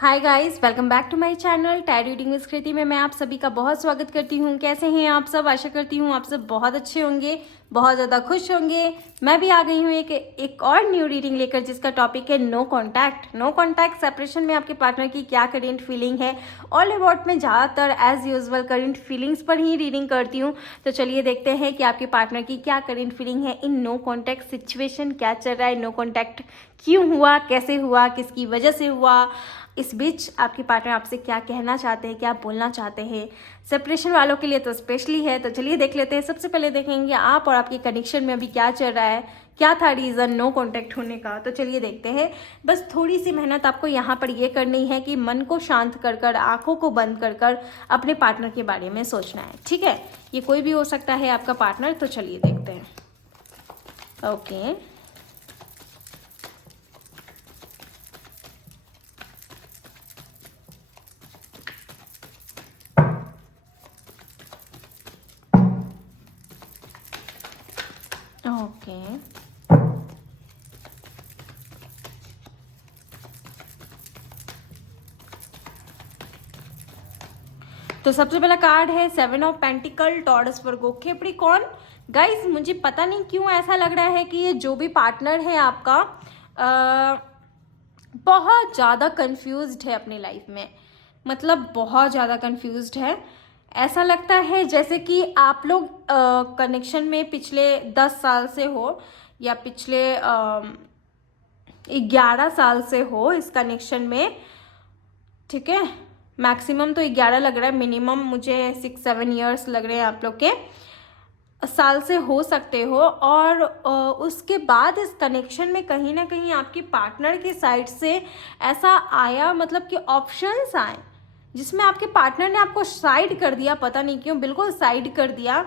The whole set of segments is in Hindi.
Hi guys, welcome back to my channel tarot reading with Kriti में मैं आप सभी का बहुत स्वागत करती हूँ। कैसे हैं आप सब? आशा करती हूँ आप सब बहुत अच्छे होंगे, बहुत ज़्यादा खुश होंगे। मैं भी आ गई हूँ एक और न्यू रीडिंग लेकर, जिसका टॉपिक है no contact. No contact separation में आपके पार्टनर की क्या करेंट फीलिंग है। ऑल अबाउट में ज़्यादातर एज यूजुअल करेंट फीलिंग्स पर ही रीडिंग करती हूँ। तो चलिए देखते हैं कि आपके पार्टनर की क्या करेंट फीलिंग है इन नो कॉन्टैक्ट सिचुएशन। क्या चल रहा है, नो कॉन्टैक्ट क्यों हुआ, कैसे हुआ, किसकी वजह से हुआ, इस बीच आपके पार्टनर आपसे क्या कहना चाहते हैं, क्या बोलना चाहते हैं। सेपरेशन वालों के लिए तो स्पेशली है। तो चलिए देख लेते हैं। सबसे पहले देखेंगे आप और आपके कनेक्शन में अभी क्या चल रहा है, क्या था रीज़न नो कॉन्टैक्ट होने का। तो चलिए देखते हैं। बस थोड़ी सी मेहनत आपको यहाँ पर ये करनी है कि मन को शांत कर कर, आँखों को बंद कर कर अपने पार्टनर के बारे में सोचना है। ठीक है, ये कोई भी हो सकता है आपका पार्टनर। तो चलिए देखते हैं। ओके, ओके, तो सबसे पहला कार्ड है 7 of pentacle, Taurus Virgo Capricorn. Guys, मुझे पता नहीं क्यों ऐसा लग रहा है कि ये जो भी पार्टनर है आपका बहुत ज़्यादा कंफ्यूज्ड है अपनी लाइफ में। मतलब बहुत ज़्यादा कंफ्यूज्ड है। ऐसा लगता है जैसे कि आप लोग कनेक्शन में पिछले 10 साल से हो, या पिछले 11 साल से हो इस कनेक्शन में। ठीक है, मैक्सिमम तो 11 लग रहा है, मिनिमम मुझे 6-7 ईयर्स लग रहे हैं आप लोग के साल से हो सकते हो। और उसके बाद इस कनेक्शन में कहीं ना कहीं आपकी पार्टनर की साइड से ऐसा आया, मतलब कि ऑप्शंस आए जिसमें आपके पार्टनर ने आपको साइड कर दिया। पता नहीं क्यों, बिल्कुल साइड कर दिया।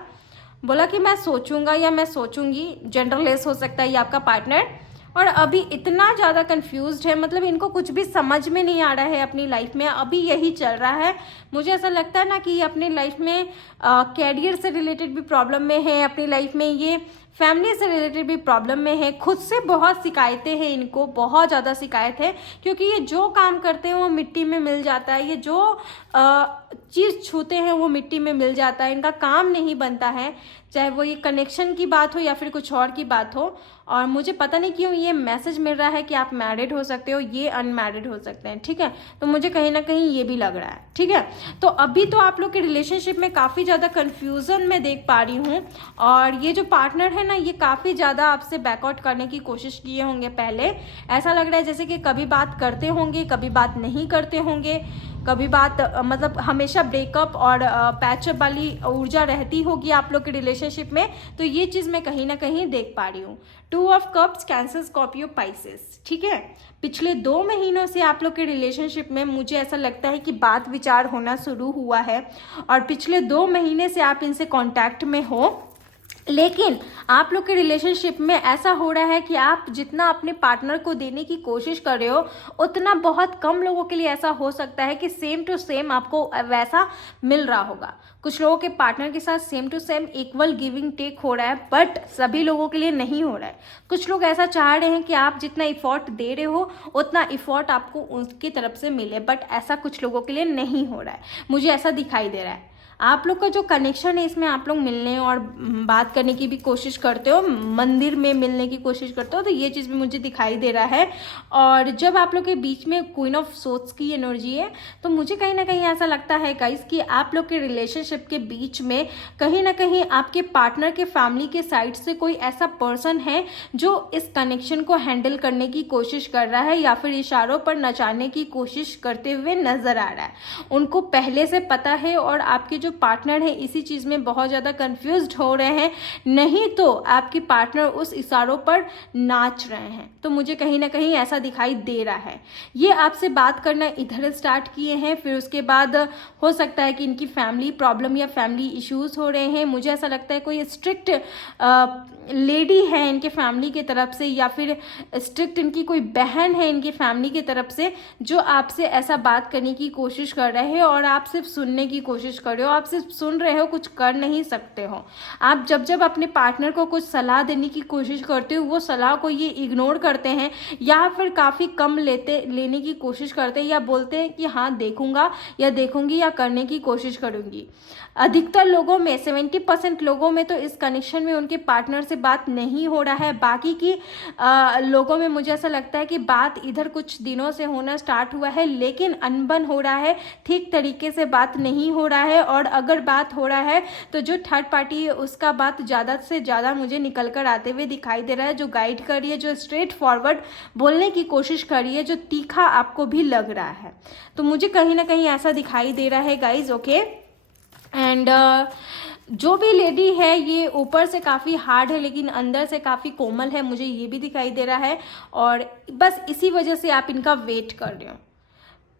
बोला कि मैं सोचूंगा या मैं सोचूंगी। जनरलेस हो सकता है ये आपका पार्टनर। और अभी इतना ज़्यादा कंफ्यूज्ड है, मतलब इनको कुछ भी समझ में नहीं आ रहा है अपनी लाइफ में। अभी यही चल रहा है। मुझे ऐसा लगता है ना कि ये अपनी लाइफ में कैरियर से रिलेटेड भी प्रॉब्लम में है, अपनी लाइफ में ये फैमिली से रिलेटेड भी प्रॉब्लम में है। खुद से बहुत शिकायतें हैं इनको, बहुत ज़्यादा शिकायत है। क्योंकि ये जो काम करते हैं वो मिट्टी में मिल जाता है, ये जो चीज़ छूते हैं वो मिट्टी में मिल जाता है, इनका काम नहीं बनता है। चाहे वो ये कनेक्शन की बात हो या फिर कुछ और की बात हो। और मुझे पता नहीं क्यों ये मैसेज मिल रहा है कि आप मैरिड हो सकते हो, ये अनमैरिड हो सकते हैं। ठीक है, तो मुझे कहीं ना कहीं ये भी लग रहा है। ठीक है, तो अभी तो आप लोग के रिलेशनशिप में काफ़ी ज़्यादा कन्फ्यूज़न मैं देख पा रही हूँ। और ये जो पार्टनर है ना, ये काफ़ी ज़्यादा आपसे बैकआउट करने की कोशिश किए होंगे पहले। ऐसा लग रहा है जैसे कि कभी बात करते होंगे, कभी बात नहीं करते होंगे, कभी बात मतलब हमेशा ब्रेकअप और पैचअप वाली ऊर्जा रहती होगी आप लोग के रिलेशनशिप में। तो ये चीज़ मैं कहीं ना कहीं देख पा रही हूँ। 2 of cups, cancer, Scorpio, Pisces. ठीक है, पिछले 2 महीनों से आप लोग के रिलेशनशिप में मुझे ऐसा लगता है कि बात विचार होना शुरू हुआ है। और पिछले 2 महीने से आप इनसे कांटेक्ट में हो। लेकिन आप लोग के रिलेशनशिप में ऐसा हो रहा है कि आप जितना अपने पार्टनर को देने की कोशिश कर रहे हो, उतना बहुत कम लोगों के लिए ऐसा हो सकता है कि सेम टू सेम आपको वैसा मिल रहा होगा। कुछ लोगों के पार्टनर के साथ same to same equal giving take हो रहा है, बट सभी लोगों के लिए नहीं हो रहा है। कुछ लोग ऐसा चाह रहे हैं कि आप जितना इफोर्ट दे रहे हो उतना इफोर्ट आपको उनकी तरफ से मिले, बट ऐसा कुछ लोगों के लिए नहीं हो रहा है। मुझे ऐसा दिखाई दे रहा है। आप लोग का जो कनेक्शन है, इसमें आप लोग मिलने और बात करने की भी कोशिश करते हो, मंदिर में मिलने की कोशिश करते हो, तो ये चीज़ भी मुझे दिखाई दे रहा है। और जब आप लोग के बीच में क्वीन ऑफ सोर्ड्स की एनर्जी है, तो मुझे कहीं ना कहीं ऐसा लगता है गाइस कि आप लोग के रिलेशनशिप के बीच में कहीं ना कहीं आपके पार्टनर के फैमिली के साइड से कोई ऐसा पर्सन है जो इस कनेक्शन को हैंडल करने की कोशिश कर रहा है, या फिर इशारों पर नचाने की कोशिश करते हुए नजर आ रहा है। उनको पहले से पता है और आपके जो पार्टनर है इसी चीज़ में बहुत ज़्यादा कंफ्यूज्ड हो रहे हैं। नहीं तो आपकी पार्टनर उस इशारों पर नाच रहे हैं। तो मुझे कहीं ना कहीं ऐसा दिखाई दे रहा है। ये आपसे बात करना इधर स्टार्ट किए हैं, फिर उसके बाद हो सकता है कि इनकी फैमिली प्रॉब्लम या फैमिली इश्यूज हो रहे हैं। मुझे ऐसा लगता है कोई स्ट्रिक्ट लेडी है इनके फैमिली की तरफ से, या फिर स्ट्रिक्ट इनकी कोई बहन है इनकी फैमिली की तरफ से, जो आपसे ऐसा बात करने की कोशिश कर रहे हैं और आप सिर्फ सुनने की कोशिश कर रहे हो, आप सिर्फ सुन रहे हो, कुछ कर नहीं सकते हो। आप जब जब अपने पार्टनर को कुछ सलाह देने की कोशिश करते हो, वो सलाह को ये इग्नोर करते हैं या फिर काफ़ी कम लेने की कोशिश करते हैं, या बोलते हैं कि हाँ देखूंगा या देखूंगी या करने की कोशिश करूंगी। अधिकतर लोगों में 70% लोगों में तो इस कनेक्शन में उनके पार्टनर से बात नहीं हो रहा है। बाकी की लोगों में मुझे ऐसा लगता है कि बात इधर कुछ दिनों से होना स्टार्ट हुआ है, लेकिन अनबन हो रहा है, ठीक तरीके से बात नहीं हो रहा है। और अगर बात हो रहा है तो जो थर्ड पार्टी है उसका बात ज़्यादा से ज़्यादा मुझे निकल कर आते हुए दिखाई दे रहा है, जो गाइड कर रही है, जो स्ट्रेट फॉरवर्ड बोलने की कोशिश कर रही है, जो तीखा आपको भी लग रहा है। तो मुझे कहीं ना कहीं ऐसा दिखाई दे रहा है गाइज। ओके, एंड जो भी लेडी है ये ऊपर से काफ़ी हार्ड है लेकिन अंदर से काफ़ी कोमल है, मुझे ये भी दिखाई दे रहा है। और बस इसी वजह से आप इनका वेट कर रहे हो।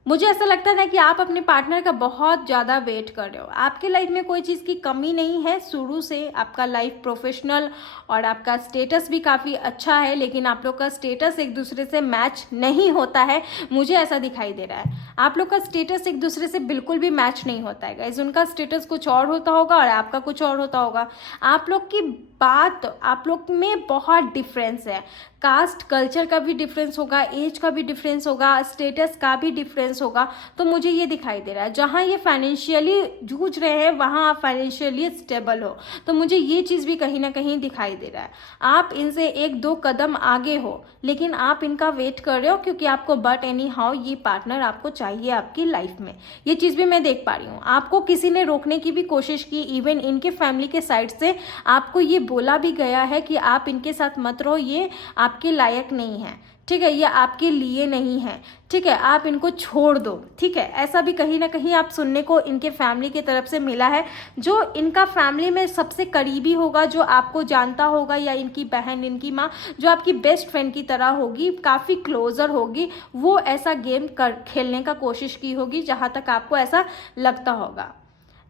मुझे ऐसा लगता है कि आप अपने पार्टनर का बहुत ज़्यादा वेट कर रहे हो। आपके लाइफ में कोई चीज़ की कमी नहीं है, शुरू से आपका लाइफ प्रोफेशनल और आपका स्टेटस भी काफ़ी अच्छा है, लेकिन आप लोग का स्टेटस एक दूसरे से मैच नहीं होता है, मुझे ऐसा दिखाई दे रहा है। आप लोग का स्टेटस एक दूसरे से बिल्कुल भी मैच नहीं होता है गाइस। उनका स्टेटस कुछ और होता होगा और आपका कुछ और होता होगा। आप लोग की बात, आप लोग में बहुत डिफरेंस है। कास्ट कल्चर का भी डिफरेंस होगा, एज का भी डिफरेंस होगा, स्टेटस का भी डिफरेंस होगा। तो मुझे ये दिखाई दे रहा है जहाँ ये फाइनेंशियली जूझ रहे हैं वहाँ आप फाइनेंशियली स्टेबल हो। तो मुझे ये चीज़ भी कहीं ना कहीं दिखाई दे रहा है। आप इनसे 1-2 कदम आगे हो, लेकिन आप इनका वेट कर रहे हो क्योंकि आपको बट एनी हाउ ये पार्टनर आपको चाहिए आपकी लाइफ में। ये चीज़ भी मैं देख पा रही हूँ। आपको किसी ने रोकने की भी कोशिश की, इवन इनके फैमिली के साइड से आपको ये बोला भी गया है कि आप इनके साथ मत रहो, ये आपके लायक नहीं है, ठीक है, ये आपके लिए नहीं है, ठीक है, आप इनको छोड़ दो, ठीक है। ऐसा भी कहीं ना कहीं आप सुनने को इनके फैमिली की तरफ से मिला है। जो इनका फैमिली में सबसे करीबी होगा, जो आपको जानता होगा, या इनकी बहन, इनकी माँ, जो आपकी बेस्ट फ्रेंड की तरह होगी, काफ़ी क्लोजर होगी, वो ऐसा गेम खेलने का कोशिश की होगी, जहाँ तक आपको ऐसा लगता होगा,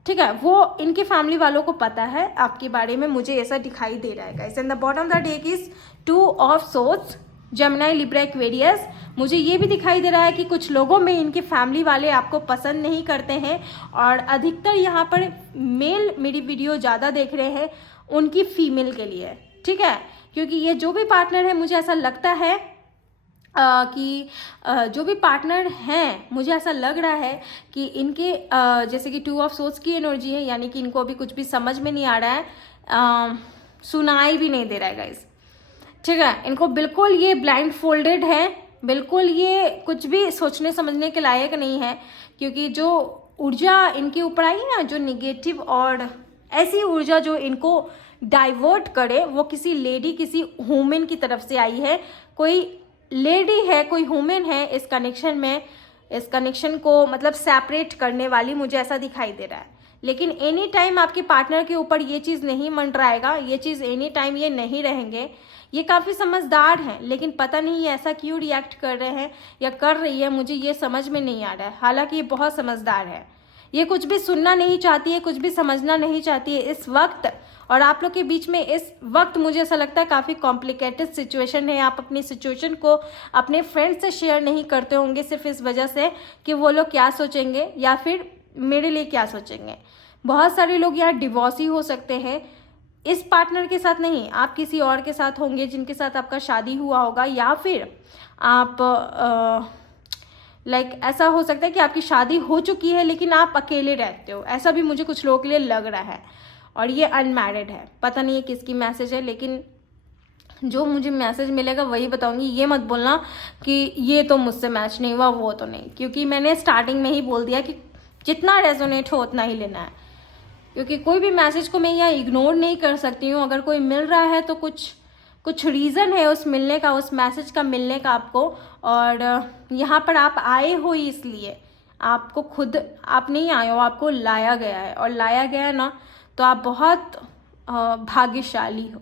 ठीक है। वो इनके फैमिली वालों को पता है आपके बारे में, मुझे ऐसा दिखाई दे रहा है guys. And the bottom the deck is 2 of swords, Gemini, Libra, Aquarius. मुझे ये भी दिखाई दे रहा है कि कुछ लोगों में इनके फैमिली वाले आपको पसंद नहीं करते हैं, और अधिकतर यहाँ पर मेल मेरी वीडियो ज़्यादा देख रहे हैं उनकी फीमेल के लिए, ठीक है। क्योंकि ये जो भी पार्टनर है, मुझे ऐसा लगता है कि जो भी पार्टनर हैं, मुझे ऐसा लग रहा है कि इनके जैसे कि 2 ऑफ सोर्ड्स की एनर्जी है, यानी कि इनको अभी कुछ भी समझ में नहीं आ रहा है, सुनाई भी नहीं दे रहा है गाइस, ठीक है। इनको बिल्कुल ये ब्लाइंड फोल्डेड है, बिल्कुल ये कुछ भी सोचने समझने के लायक नहीं है, क्योंकि जो ऊर्जा इनके ऊपर आई है ना, जो निगेटिव और ऐसी ऊर्जा जो इनको डाइवर्ट करे, वो किसी लेडी, किसी वुमेन की तरफ से आई है। कोई लेडी है, कोई वुमेन है इस कनेक्शन में, इस कनेक्शन को मतलब सेपरेट करने वाली, मुझे ऐसा दिखाई दे रहा है। लेकिन एनी टाइम आपके पार्टनर के ऊपर ये चीज़ नहीं मंडराएगा, ये चीज़ एनी टाइम ये नहीं रहेंगे। ये काफ़ी समझदार हैं, लेकिन पता नहीं ये ऐसा क्यों रिएक्ट कर रहे हैं या कर रही है, मुझे ये समझ में नहीं आ रहा है। हालांकि ये बहुत समझदार है, ये कुछ भी सुनना नहीं चाहती है, कुछ भी समझना नहीं चाहती है इस वक्त। और आप लोग के बीच में इस वक्त मुझे ऐसा लगता है काफ़ी कॉम्प्लिकेटेड सिचुएशन है। आप अपनी सिचुएशन को अपने फ्रेंड से शेयर नहीं करते होंगे, सिर्फ इस वजह से कि वो लोग क्या सोचेंगे या फिर मेरे लिए क्या सोचेंगे। बहुत सारे लोग यहाँ डिवोर्सी हो सकते हैं, इस पार्टनर के साथ नहीं, आप किसी और के साथ होंगे जिनके साथ आपका शादी हुआ होगा, या फिर आप ऐसा हो सकता है कि आपकी शादी हो चुकी है लेकिन आप अकेले रहते हो, ऐसा भी मुझे कुछ लोगों के लिए लग रहा है। और ये अनमैरिड है, पता नहीं है किसकी मैसेज है, लेकिन जो मुझे मैसेज मिलेगा वही बताऊंगी। ये मत बोलना कि ये तो मुझसे मैच नहीं हुआ, वो तो नहीं, क्योंकि मैंने स्टार्टिंग में ही बोल दिया कि जितना रेजोनेट हो उतना ही लेना है, क्योंकि कोई भी मैसेज को मैं यहाँ इग्नोर नहीं कर सकती हूँ। अगर कोई मिल रहा है तो कुछ रीज़न है उस मिलने का, उस मैसेज का मिलने का आपको। और यहाँ पर आप आए हो इसलिए, आपको खुद आप नहीं आए हो, आपको लाया गया है, और लाया गया है ना तो आप बहुत भाग्यशाली हो,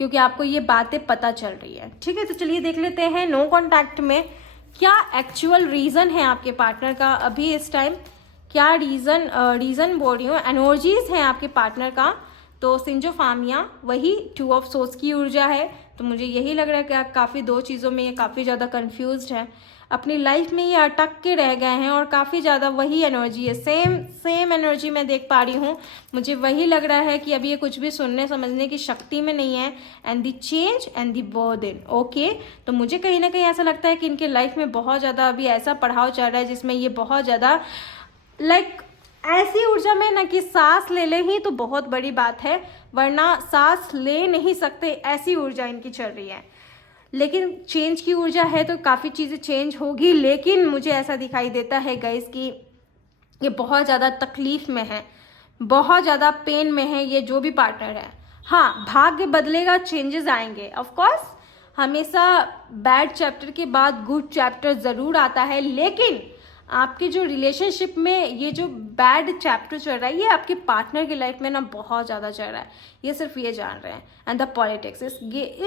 क्योंकि आपको ये बातें पता चल रही है, ठीक है। तो चलिए देख लेते हैं नो कॉन्टैक्ट में क्या एक्चुअल रीज़न है आपके पार्टनर का अभी इस टाइम, क्या रीज़न बोल रही हूँ, एनर्जीज है आपके पार्टनर का। तो सिंजो फामिया वही 2 ऑफ सोर्ड्स की ऊर्जा है। तो मुझे यही लग रहा है कि आप काफ़ी 2 चीज़ों में ये काफ़ी ज़्यादा कंफ्यूज्ड है। अपनी लाइफ में ये अटक के रह गए हैं और काफ़ी ज़्यादा वही एनर्जी है, सेम एनर्जी मैं देख पा रही हूँ। मुझे वही लग रहा है कि अभी ये कुछ भी सुनने समझने की शक्ति में नहीं है। And the change and the burden, okay. तो मुझे कहीं ना कहीं ऐसा लगता है कि इनके लाइफ में बहुत ज़्यादा अभी ऐसा पड़ाव चल रहा है जिसमें ये बहुत ज़्यादा लाइक ऐसी ऊर्जा में ना कि सांस ले ले ही तो बहुत बड़ी बात है, वरना सांस ले नहीं सकते, ऐसी ऊर्जा इनकी चल रही है। लेकिन चेंज की ऊर्जा है तो काफ़ी चीज़ें चेंज होगी, लेकिन मुझे ऐसा दिखाई देता है गाइस कि ये बहुत ज़्यादा तकलीफ़ में है, बहुत ज़्यादा पेन में है ये जो भी पार्टनर है। हाँ, भाग्य बदलेगा, चेंजेस आएंगे, ऑफ कोर्स हमेशा बैड चैप्टर के बाद गुड चैप्टर ज़रूर आता है, लेकिन आपके जो रिलेशनशिप में ये जो बैड चैप्टर चल रहा है ये आपके पार्टनर की लाइफ में ना बहुत ज़्यादा चल रहा है, ये सिर्फ ये जान रहे हैं। एंड द पॉलिटिक्स इस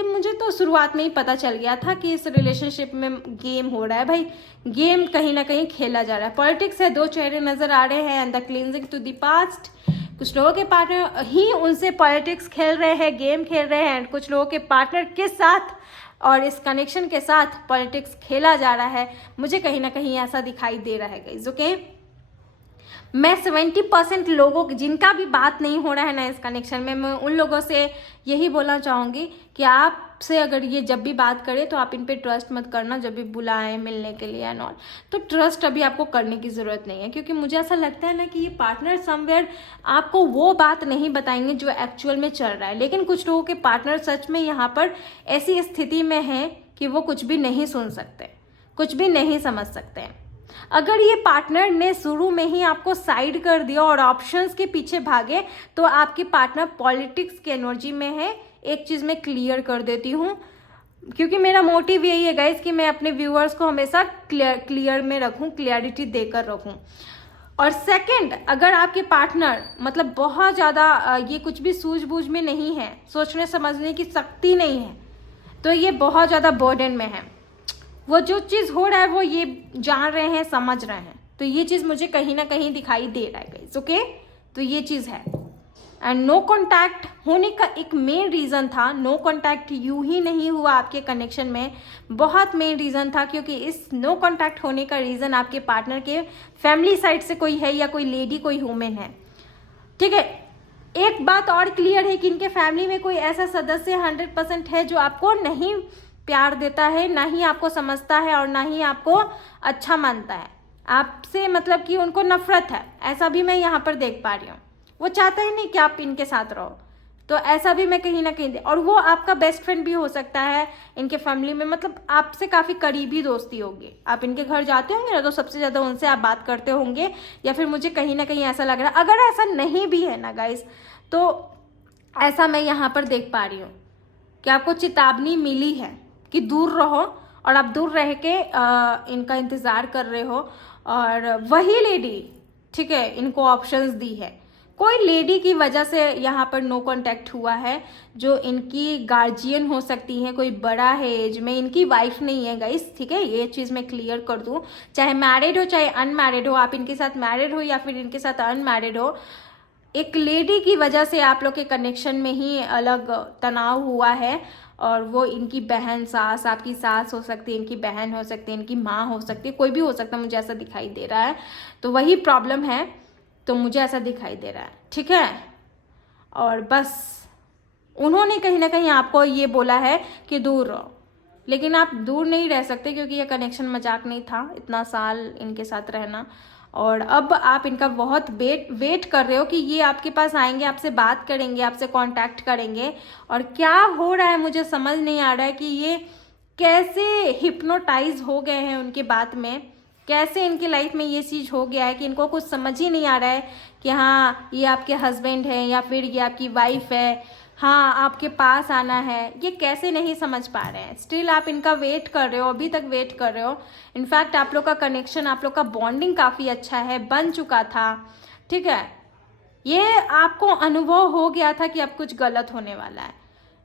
मुझे तो शुरुआत में ही पता चल गया था कि इस रिलेशनशिप में गेम हो रहा है भाई, गेम कहीं ना कहीं खेला जा रहा है। पॉलिटिक्स है, दो चेहरे नज़र आ रहे हैं। And the cleansing to the past, कुछ लोगों के पार्टनर ही उनसे पॉलिटिक्स खेल रहे हैं, गेम खेल रहे हैं, एंड कुछ लोगों के पार्टनर के साथ और इस कनेक्शन के साथ पॉलिटिक्स खेला जा रहा है। मुझे कहीं ना कहीं ऐसा दिखाई दे रहा है गाइस, ओके। मैं 70% लोगों जिनका भी बात नहीं हो रहा है ना इस कनेक्शन में, मैं उन लोगों से यही बोलना चाहूँगी कि आपसे अगर ये जब भी बात करें तो आप इन पे ट्रस्ट मत करना, जब भी बुलाएं मिलने के लिए एंड ऑल, तो ट्रस्ट अभी आपको करने की ज़रूरत नहीं है। क्योंकि मुझे ऐसा लगता है ना कि ये पार्टनर समवेयर आपको वो बात नहीं बताएंगे जो एक्चुअल में चल रहा है। लेकिन कुछ लोगों के पार्टनर सच में यहाँ पर ऐसी स्थिति में है कि वो कुछ भी नहीं सुन सकते, कुछ भी नहीं समझ सकते हैं। अगर ये पार्टनर ने शुरू में ही आपको साइड कर दिया और ऑप्शंस के पीछे भागे तो आपके पार्टनर पॉलिटिक्स की एनर्जी में है। एक चीज़ मैं क्लियर कर देती हूँ, क्योंकि मेरा मोटिव यही है गाइस कि मैं अपने व्यूअर्स को हमेशा क्लियर में रखूँ, क्लियरिटी देकर रखूँ। और सेकंड, अगर आपके पार्टनर मतलब बहुत ज़्यादा ये कुछ भी सूझबूझ में नहीं है, सोचने समझने की शक्ति नहीं है, तो ये बहुत ज़्यादा बर्डन में है। वो जो चीज़ हो रहा है वो ये जान रहे हैं, समझ रहे हैं, तो ये चीज़ मुझे कहीं ना कहीं दिखाई दे रहा है गाइस, ओके। तो ये चीज़ है। एंड नो कॉन्टैक्ट होने का एक मेन रीज़न था, नो कॉन्टैक्ट यूं ही नहीं हुआ आपके कनेक्शन में, बहुत मेन रीज़न था। क्योंकि इस नो कॉन्टैक्ट होने का रीज़न आपके पार्टनर के फैमिली साइड से कोई है, या कोई लेडी, कोई वुमेन है, ठीक है। एक बात और क्लियर है कि इनके फैमिली में कोई ऐसा सदस्य 100% है जो आपको नहीं प्यार देता है, ना ही आपको समझता है और ना ही आपको अच्छा मानता है, आपसे मतलब कि उनको नफरत है, ऐसा भी मैं यहाँ पर देख पा रही हूँ। वो चाहता ही नहीं कि आप इनके साथ रहो, तो ऐसा भी मैं कहीं ना कहीं और वो आपका बेस्ट फ्रेंड भी हो सकता है इनके फैमिली में, मतलब आपसे काफ़ी करीबी दोस्ती होगी। आप इनके घर जाते होंगे ना तो सबसे ज़्यादा उनसे आप बात करते होंगे, या फिर मुझे कहीं ना कहीं ऐसा लग रहा है। अगर ऐसा नहीं भी है ना गाइस, तो ऐसा मैं यहाँ पर देख पा रही हूँ कि आपको चेतावनी मिली है कि दूर रहो, और आप दूर रह के इनका इंतज़ार कर रहे हो। और वही लेडी, ठीक है, इनको ऑप्शंस दी है। कोई लेडी की वजह से यहाँ पर नो कांटेक्ट हुआ है, जो इनकी गार्जियन हो सकती है, कोई बड़ा है एज में, इनकी वाइफ नहीं है गाइस, ठीक है। ये चीज़ मैं क्लियर कर दूँ, चाहे मैरिड हो चाहे अनमैरिड हो, आप इनके साथ मैरिड हो या फिर इनके साथ अनमैरिड हो, एक लेडी की वजह से आप लोग के कनेक्शन में ही अलग तनाव हुआ है। और वो इनकी बहन, सास, आपकी सास हो सकती है, इनकी बहन हो सकती है, इनकी माँ हो सकती है, कोई भी हो सकता है, मुझे ऐसा दिखाई दे रहा है। तो वही प्रॉब्लम है, तो मुझे ऐसा दिखाई दे रहा है, ठीक है। और बस उन्होंने कहीं ना कहीं आपको ये बोला है कि दूर रहो, लेकिन आप दूर नहीं रह सकते, क्योंकि ये कनेक्शन मजाक नहीं था, इतना साल इनके साथ रहना। और अब आप इनका बहुत वेट कर रहे हो कि ये आपके पास आएंगे, आपसे बात करेंगे, आपसे कांटेक्ट करेंगे। और क्या हो रहा है मुझे समझ नहीं आ रहा है कि ये कैसे हिप्नोटाइज हो गए हैं उनकी बात में, कैसे इनकी लाइफ में ये चीज़ हो गया है कि इनको कुछ समझ ही नहीं आ रहा है कि हाँ ये आपके हस्बैंड है या फिर ये आपकी वाइफ है, हाँ आपके पास आना है। ये कैसे नहीं समझ पा रहे हैं। स्टिल आप इनका वेट कर रहे हो, अभी तक वेट कर रहे हो। इनफैक्ट आप लोग का कनेक्शन, आप लोग का बॉन्डिंग काफ़ी अच्छा है, बन चुका था, ठीक है। ये आपको अनुभव हो गया था कि अब कुछ गलत होने वाला है,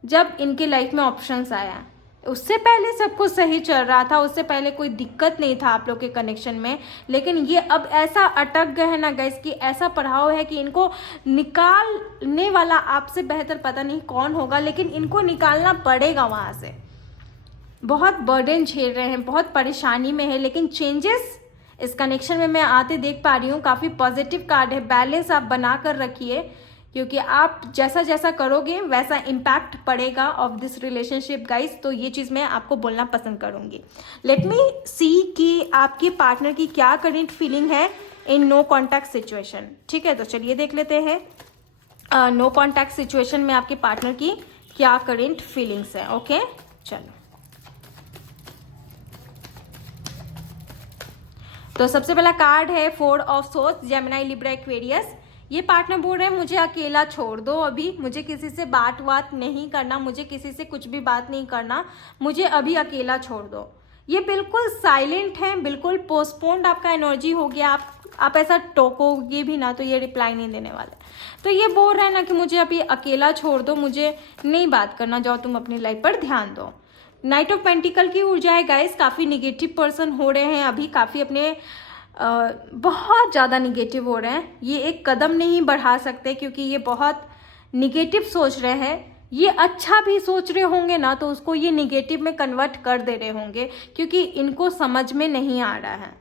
जब इनके लाइफ में ऑप्शंस आया। उससे पहले सब कुछ सही चल रहा था, उससे पहले कोई दिक्कत नहीं था आप लोग के कनेक्शन में। लेकिन ये अब ऐसा अटक गए हैं ना गाइस कि ऐसा पढ़ाव है कि इनको निकालने वाला आपसे बेहतर पता नहीं कौन होगा, लेकिन इनको निकालना पड़ेगा वहाँ से। बहुत बर्डन झेल रहे हैं, बहुत परेशानी में है, लेकिन चेंजेस इस कनेक्शन में मैं आते देख पा रही हूँ। काफ़ी पॉजिटिव कार्ड है। बैलेंस आप बना कर रखिए, क्योंकि आप जैसा जैसा करोगे वैसा इम्पैक्ट पड़ेगा ऑफ दिस रिलेशनशिप गाइस। तो ये चीज़ मैं आपको बोलना पसंद करूँगी। लेट मी सी कि आपके पार्टनर की क्या करंट फीलिंग है इन नो कॉन्टैक्ट सिचुएशन। ठीक है, तो चलिए देख लेते हैं नो कॉन्टैक्ट सिचुएशन में आपके पार्टनर की क्या करंट फीलिंग्स है। ओके, चलो। तो सबसे पहला कार्ड है 4 of swords, Gemini, Libra, Aquarius. ये पार्टनर बोल रहे हैं मुझे अकेला छोड़ दो, अभी मुझे किसी से बात नहीं करना, मुझे किसी से कुछ भी बात नहीं करना, मुझे अभी अकेला छोड़ दो। ये बिल्कुल साइलेंट है, बिल्कुल पोस्टपोन्ड आपका एनर्जी हो गया। आप ऐसा टोकोगे भी ना तो ये रिप्लाई नहीं देने वाले। तो ये बोल रहे हैं ना कि मुझे अभी अकेला छोड़ दो, मुझे नहीं बात करना, जाओ तुम अपनी लाइफ पर ध्यान दो। नाइट ऑफ पेंटिकल की ऊर्जा है गाइस। काफ़ी निगेटिव पर्सन हो रहे हैं अभी, काफ़ी अपने बहुत ज़्यादा निगेटिव हो रहे हैं। ये एक कदम नहीं बढ़ा सकते क्योंकि ये बहुत निगेटिव सोच रहे हैं। ये अच्छा भी सोच रहे होंगे ना तो उसको ये निगेटिव में कन्वर्ट कर दे रहे होंगे, क्योंकि इनको समझ में नहीं आ रहा है,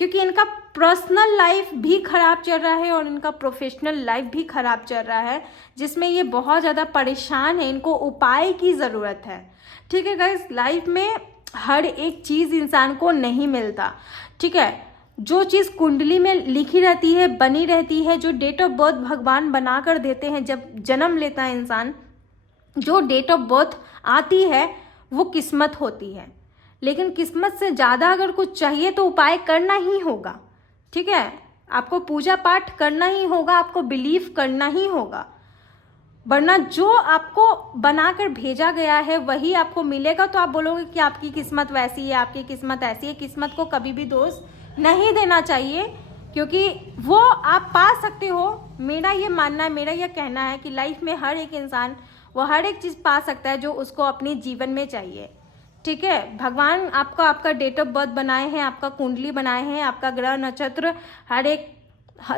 क्योंकि इनका पर्सनल लाइफ भी ख़राब चल रहा है और इनका प्रोफेशनल लाइफ भी ख़राब चल रहा है, जिसमें ये बहुत ज़्यादा परेशान है। इनको उपाय की ज़रूरत है। ठीक है गाइस, लाइफ में हर एक चीज़ इंसान को नहीं मिलता। ठीक है, जो चीज़ कुंडली में लिखी रहती है, बनी रहती है, जो डेट ऑफ बर्थ भगवान बना कर देते हैं जब जन्म लेता है इंसान, जो डेट ऑफ बर्थ आती है वो किस्मत होती है। लेकिन किस्मत से ज़्यादा अगर कुछ चाहिए तो उपाय करना ही होगा। ठीक है, आपको पूजा पाठ करना ही होगा, आपको बिलीव करना ही होगा, वरना जो आपको बनाकर भेजा गया है वही आपको मिलेगा। तो आप बोलोगे कि आपकी किस्मत वैसी है, आपकी किस्मत ऐसी है। किस्मत को कभी भी दोष नहीं देना चाहिए, क्योंकि वो आप पा सकते हो। मेरा ये मानना है, मेरा ये कहना है कि लाइफ में हर एक इंसान वो हर एक चीज़ पा सकता है जो उसको अपने जीवन में चाहिए। ठीक है, भगवान आपको आपका डेट ऑफ बर्थ बनाए हैं, आपका कुंडली बनाए हैं, आपका ग्रह नक्षत्र, हर एक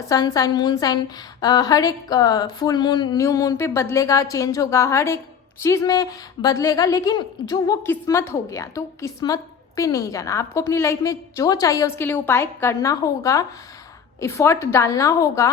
सन साइन, मून साइन, हर एक फुल मून, न्यू मून पे बदलेगा, चेंज होगा, हर एक चीज़ में बदलेगा। लेकिन जो वो किस्मत हो गया तो किस्मत पे नहीं जाना। आपको अपनी लाइफ में जो चाहिए उसके लिए उपाय करना होगा, इफोर्ट डालना होगा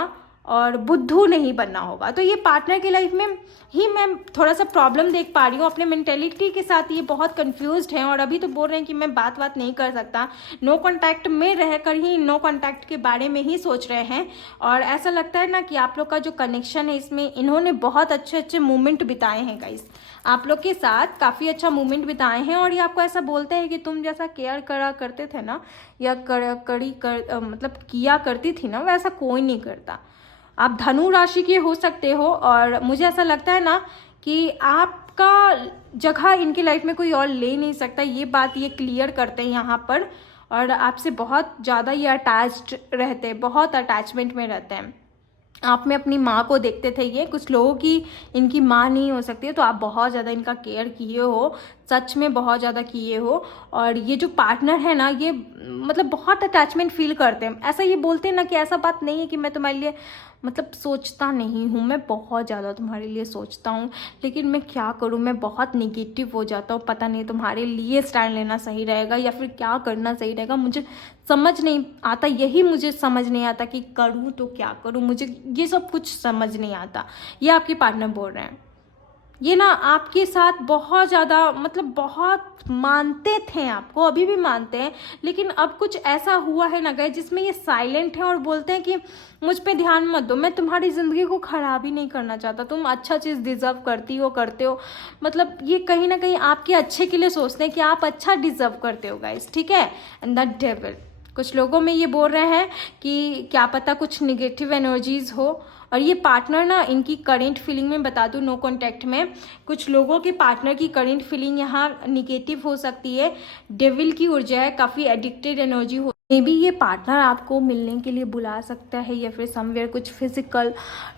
और बुद्धू नहीं बनना होगा। तो ये पार्टनर की लाइफ में ही मैं थोड़ा सा प्रॉब्लम देख पा रही हूँ। अपने मेंटेलिटी के साथ ये बहुत कंफ्यूज्ड हैं और अभी तो बोल रहे हैं कि मैं बात नहीं कर सकता। नो कांटेक्ट में रहकर ही नो कांटेक्ट के बारे में ही सोच रहे हैं। और ऐसा लगता है ना कि आप लोग का जो कनेक्शन है इसमें इन्होंने बहुत अच्छे मोमेंट बिताए हैं गाइस। आप लोग के साथ काफ़ी अच्छा मोमेंट बिताए हैं और ये आपको ऐसा बोलते हैं कि तुम जैसा केयर करा करते थे ना, या मतलब किया करती थी ना, वैसा कोई नहीं करता। आप धनु राशि के हो सकते हो और मुझे ऐसा लगता है ना कि आपका जगह इनकी लाइफ में कोई और ले नहीं सकता। ये बात ये क्लियर करते हैं यहाँ पर, और आपसे बहुत ज़्यादा ये अटैच्ड रहते हैं, बहुत अटैचमेंट में रहते हैं। आप में अपनी माँ को देखते थे। ये कुछ लोगों की इनकी माँ नहीं हो सकती है, तो आप बहुत ज़्यादा इनका केयर किए हो, सच में बहुत ज़्यादा किए हो। और ये जो पार्टनर है ना, ये मतलब बहुत अटैचमेंट फील करते हैं। ऐसा ये बोलते हैं ना कि ऐसा बात नहीं है कि मैं तुम्हारे लिए मतलब सोचता नहीं हूँ, मैं बहुत ज़्यादा तुम्हारे लिए सोचता हूँ, लेकिन मैं क्या करूँ, मैं बहुत निगेटिव हो जाता हूँ। पता नहीं तुम्हारे लिए स्टैंड लेना सही रहेगा या फिर क्या करना सही रहेगा, मुझे समझ नहीं आता। यही मुझे समझ नहीं आता कि करूँ तो क्या करूँ, मुझे ये सब कुछ समझ नहीं आता। ये आपके पार्टनर बोल रहे हैं। ये ना आपके साथ बहुत ज़्यादा मतलब बहुत मानते थे आपको, अभी भी मानते हैं, लेकिन अब कुछ ऐसा हुआ है ना गए जिसमें ये साइलेंट है और बोलते हैं कि मुझ पे ध्यान मत दो, मैं तुम्हारी ज़िंदगी को ख़राब ही नहीं करना चाहता, तुम अच्छा चीज़ डिज़र्व करती हो, करते हो। मतलब ये कहीं ना कहीं आपके अच्छे के लिए सोचते हैं कि आप अच्छा डिज़र्व करते हो गाइस। ठीक है, एंड द डेविल कुछ लोगों में ये बोल रहे हैं कि क्या पता कुछ निगेटिव एनर्जीज हो। और ये पार्टनर ना, इनकी करेंट फीलिंग में बता दूं, नो कॉन्टैक्ट में कुछ लोगों के पार्टनर की करेंट फीलिंग यहाँ निगेटिव हो सकती है। डेविल की ऊर्जा है, काफ़ी एडिक्टेड एनर्जी हो मे बी ये पार्टनर आपको मिलने के लिए बुला सकता है या फिर समवेयर कुछ फिजिकल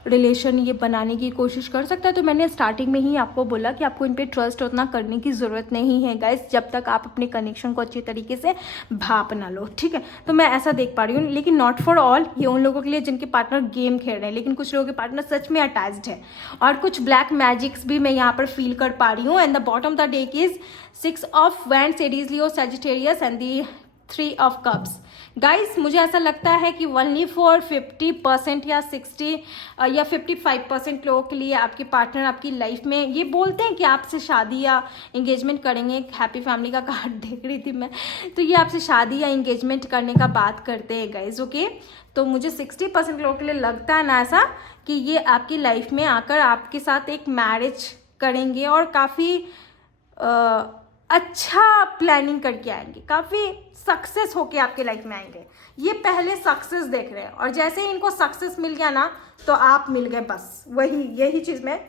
रिलेशन ये बनाने की कोशिश कर सकता है। तो मैंने स्टार्टिंग में ही आपको बोला कि आपको इन पे ट्रस्ट उतना करने की ज़रूरत नहीं है गाइस, जब तक आप अपने कनेक्शन को अच्छी तरीके से भाप ना लो, ठीक है। तो मैं ऐसा देख पा रही हूँ, लेकिन नॉट फॉर ऑल, ये उन लोगों के लिए जिनके पार्टनर गेम खेल रहे हैं, लेकिन कुछ लोगों के पार्टनर सच में अटैच्ड है और कुछ ब्लैक मैजिक्स भी मैं यहाँ पर फील कर पा रही हूँ। And the bottom of the deck is 6 of wands, Aries, Leo, Sagittarius and the 3 of cups. Guys मुझे ऐसा लगता है कि ओनली फॉर 50% या 60 या 55% लोगों के लिए आपके पार्टनर आपकी लाइफ में ये बोलते हैं कि आपसे शादी या एंगेजमेंट करेंगे। हैप्पी फैमिली का कार्ड देख रही थी मैं, तो ये आपसे शादी या एंगेजमेंट करने का बात करते हैं गाइस, ओके। तो मुझे 60% लोगों के लिए लगता है ना ऐसा कि ये आपकी लाइफ में आकर आपके साथ एक मैरिज करेंगे और काफ़ी अच्छा प्लानिंग करके आएंगे, काफ़ी सक्सेस होके आपके लाइफ में आएंगे। ये पहले सक्सेस देख रहे हैं और जैसे ही इनको सक्सेस मिल गया ना तो आप मिल गए, बस वही यही चीज़ मैं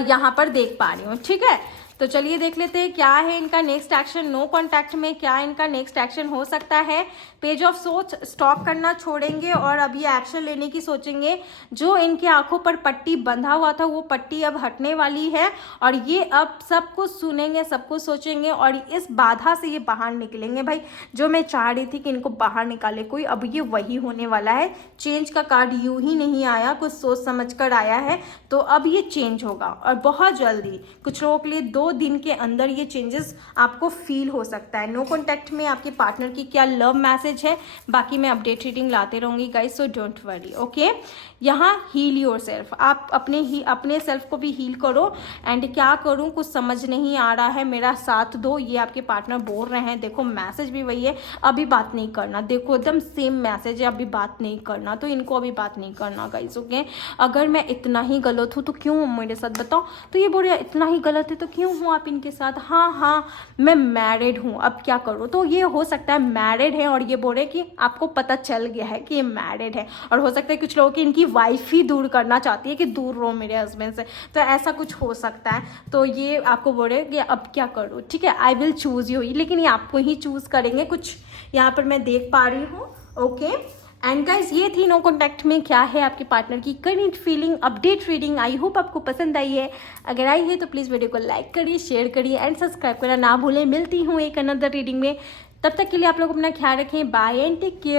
यहाँ पर देख पा रही हूँ, ठीक है। तो चलिए देख लेते हैं क्या है इनका नेक्स्ट एक्शन। नो कॉन्टैक्ट में क्या इनका नेक्स्ट एक्शन हो सकता है। पेज ऑफ सोच, स्टॉप करना छोड़ेंगे और अब ये एक्शन लेने की सोचेंगे। जो इनके आंखों पर पट्टी बंधा हुआ था वो पट्टी अब हटने वाली है और ये अब सब कुछ सुनेंगे, सब कुछ सोचेंगे और इस बाधा से ये बाहर निकलेंगे। भाई जो मैं चाह रही थी कि इनको बाहर निकाले कोई, अब ये वही होने वाला है। चेंज का कार्ड यूं ही नहीं आया, कुछ सोच समझ कर आया है, तो अब ये चेंज होगा और बहुत जल्दी। कुछ लोगों के लिए 2 दिन के अंदर ये चेंजेस आपको फील हो सकता है। नो कॉन्टैक्ट में आपके पार्टनर की क्या लव मैसेज है, बाकी मैं अपडेट रीडिंग लाते रहूंगी guys, so don't worry, okay. यहाँ हील योर सेल्फ, आप अपने सेल्फ को भी हील करो। एंड क्या करूँ कुछ समझ नहीं आ रहा है, मेरा साथ दो, ये आपके पार्टनर बोल रहे हैं। देखो मैसेज भी वही है, अभी बात नहीं करना। देखो एकदम सेम मैसेज है, अभी बात नहीं करना, तो इनको अभी बात नहीं करना गाइस, ओके। अगर मैं इतना ही गलत हूँ तो क्यों हूँ मेरे साथ, बताओ। तो ये बोल रहे इतना ही गलत है तो क्यों हूँ आप इनके साथ। हाँ मैं मैरिड हूँ, अब क्या करूँ। तो ये हो सकता है मैरिड है और ये बोल रहे कि आपको पता चल गया है कि ये मैरिड है, और हो सकता है कुछ लोगों की इनकी वाइफ ही दूर करना चाहती है कि दूर रहो मेरे हस्बैंड से, तो ऐसा कुछ हो सकता है। तो ये आपको बोल रहे कि अब क्या करूँ, ठीक है, आई विल चूज़ यू, लेकिन ये आपको ही चूज़ करेंगे, कुछ यहाँ पर मैं देख पा रही हूँ, ओके। एंड गाइज ये थी नो कॉन्टैक्ट में क्या है आपके पार्टनर की current feeling update reading. I hope आपको पसंद आई है, अगर आई है तो प्लीज़ वीडियो को लाइक करिए, शेयर करिए एंड सब्सक्राइब करना ना भूलें। मिलती हूँ एक अनदर रीडिंग में, तब तक के लिए आप लोग अपना ख्याल रखें, बाय एंड टेक केयर।